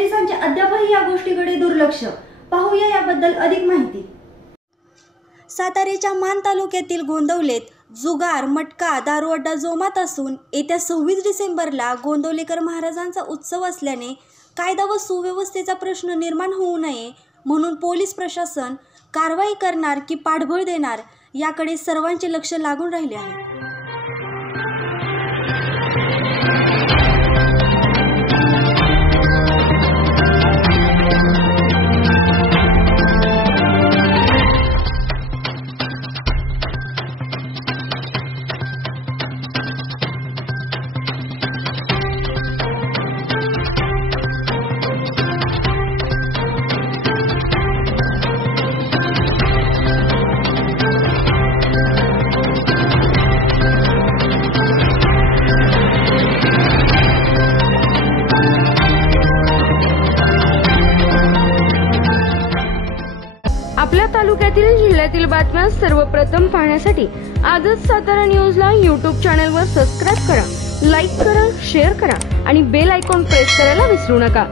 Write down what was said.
पोलिसांचे अद्यापही या गोष्टीकडे दुर्लक्ष। पाहूया याबद्दल अधिक माहिती। साताऱ्याच्या मान तालुक्यातील गोंदवलेत जुगार, मटका, दारू अड्डा जोमात असून येत्या 26 डिसेंबरला गोंदवलेकर महाराजांचा उत्सव असल्याने कायदा व सुव्यवस्थेचा प्रश्न निर्माण होऊ नये म्हणून पोलीस प्रशासन कारवाई करणार की पाठबळ देणार याकडे सर्वांचे लक्ष लागून राहिले आहे। आपल्या तालुक्यातील जिल्ह्यातील बातम्या सर्वप्रथम पाहण्यासाठी आजच सातारा न्यूजला YouTube चॅनलवर सबस्क्राइब करा, लाईक करा, शेअर करा आणि बेल आयकॉन प्रेस करायला विसरू नका।